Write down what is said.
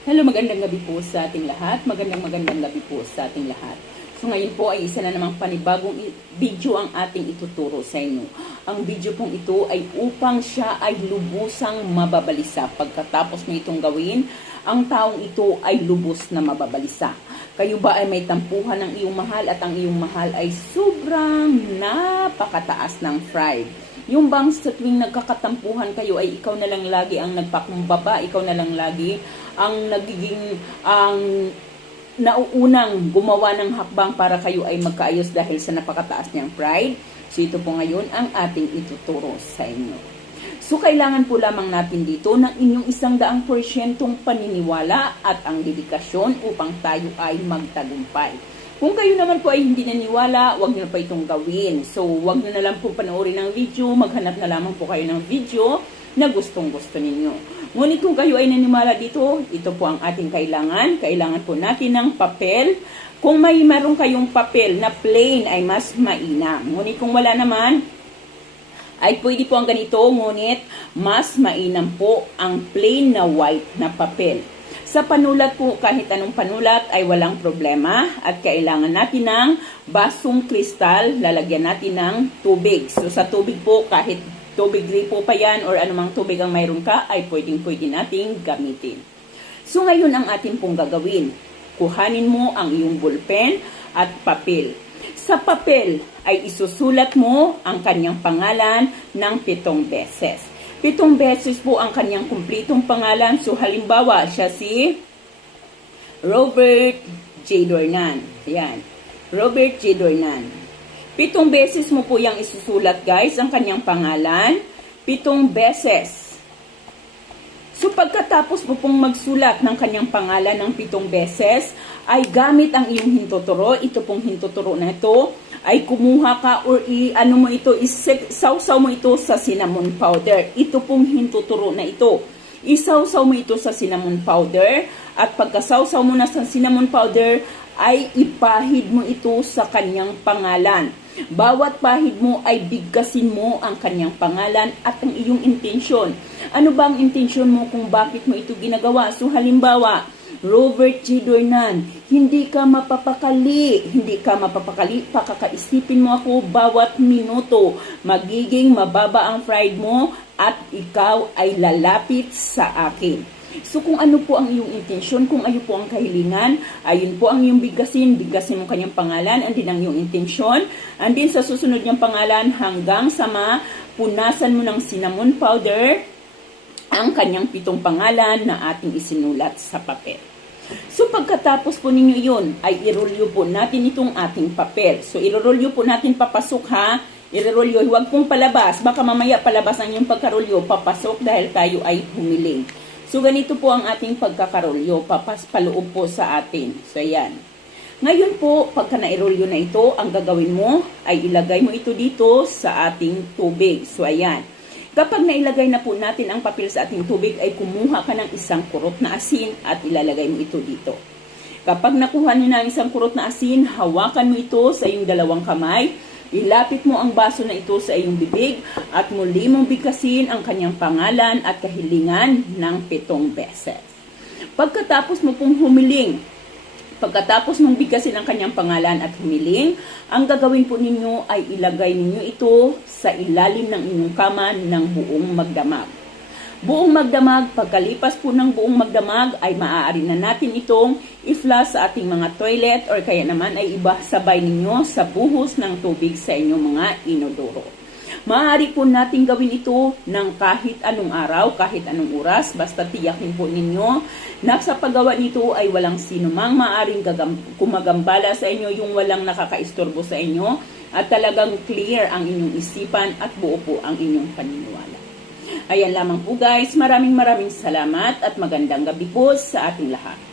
Hello, magandang gabi po sa ating lahat. Magandang magandang gabi po sa ating lahat. So ngayon po ay isa na namang panibagong video ang ating ituturo sa inyo. Ang video pong ito ay upang siya ay lubusang mababalisa. Pagkatapos mo itong gawin, ang taong ito ay lubos na mababalisa. Kayo ba ay may tampuhan ng iyong mahal at ang iyong mahal ay sobrang napakataas ng pride? Yung bang sa tuwing nagkakatampuhan kayo ay ikaw na lang lagi ang nagpakumbaba, ikaw na lang lagi ang nagiging ang nauunang gumawa ng hakbang para kayo ay magkaayos dahil sa napakataas niyang pride. So ito po ngayon ang ating ituturo sa inyo. So kailangan po lamang natin dito ng inyong isang daang porsyentong paniniwala at ang dedikasyon upang tayo ay magtagumpay. Kung kayo naman po ay hindi naniwala, wag niyo na pa itong gawin. So, wag niyo na lang po panoorin ng video, maghanap na lamang po kayo ng video na gustong gusto ninyo. Ngunit kung kayo ay naniwala dito, ito po ang ating kailangan. Kailangan po natin ng papel. Kung may meron kayong papel na plain ay mas mainam. Ngunit kung wala naman, ay pwede po ang ganito, ngunit mas mainam po ang plain na white na papel. Sa panulat po, kahit anong panulat ay walang problema at kailangan natin ng basong kristal, lalagyan natin ng tubig. So sa tubig po, kahit tubig gripo pa yan or anumang tubig ang mayroon ka, ay pwedeng pwede nating gamitin. So ngayon ang atin pong gagawin. Kuhanin mo ang iyong ballpen at papel. Sa papel ay isusulat mo ang kanyang pangalan ng pitong beses. Pitong beses po ang kanyang kumpletong pangalan. So halimbawa, siya si Robert J. Dornan. Ayan. Robert J. Dornan. Pitong beses mo po yung isusulat guys, ang kanyang pangalan. Pitong beses. So pagkatapos mo pong magsulat ng kanyang pangalan ng pitong beses, ay gamit ang iyong hintuturo, ito pong hintuturo na ito, ay kumuha ka or i, ano mo ito, isawsaw mo ito sa cinnamon powder. Ito pong hintuturo na ito. Isawsaw mo ito sa cinnamon powder at pagkasawsaw mo na sa cinnamon powder, ay ipahid mo ito sa kanyang pangalan. Bawat pahid mo ay bigkasin mo ang kanyang pangalan at ang iyong intensyon. Ano ba ang intensyon mo kung bakit mo ito ginagawa? So halimbawa, Robert G. Dornan, hindi ka mapapakali, hindi ka mapapakali, pakakaisipin mo ako bawat minuto. Magiging mababa ang pride mo at ikaw ay lalapit sa akin. So kung ano po ang iyong intensyon, kung ano po ang kahilingan, ayun po ang iyong bigkasin, bigkasin mo kanyang pangalan, and din ang iyong intensyon, and din sa susunod niyang pangalan hanggang sa mapunasan mo ng cinnamon powder ang kanyang pitong pangalan na ating isinulat sa papel. So pagkatapos po ninyo yun, ay irolyo po natin itong ating papel. So irolyo po natin papasok ha, irolyo, huwag pong palabas, baka mamaya palabas ang yung pagkarolyo, papasok dahil tayo ay humiling. So, ganito po ang ating pagkakarolyo, papas paloob po sa atin. So, ayan. Ngayon po, pagka nairolyo na ito, ang gagawin mo ay ilagay mo ito dito sa ating tubig. So, ayan. Kapag nailagay na po natin ang papel sa ating tubig, ay kumuha ka ng isang kurot na asin at ilalagay mo ito dito. Kapag nakuha niyo na ang isang kurot na asin, hawakan mo ito sa iyong dalawang kamay Ilapit mo ang baso na ito sa iyong bibig at muli mong bigkasin ang kanyang pangalan at kahilingan ng pitong beses. Pagkatapos mo pong humiling, pagkatapos mong bigkasin ang kanyang pangalan at humiling, ang gagawin po ninyo ay ilagay ninyo ito sa ilalim ng inyong kama ng buong magdamag. Buong magdamag, pagkalipas po ng buong magdamag ay maaari na natin itong i-flush sa ating mga toilet or kaya naman ay iba sabay ninyo sa buhos ng tubig sa inyong mga inodoro. Maaari po natin gawin ito ng kahit anong araw, kahit anong oras, basta tiyakin po ninyo na sa paggawa nito ay walang sino mang maaring kumagambala sa inyo, yung walang nakakaistorbo sa inyo, at talagang clear ang inyong isipan at buo po ang inyong paniniwala. Ayan lamang po guys, maraming maraming salamat at magandang gabi po sa ating lahat.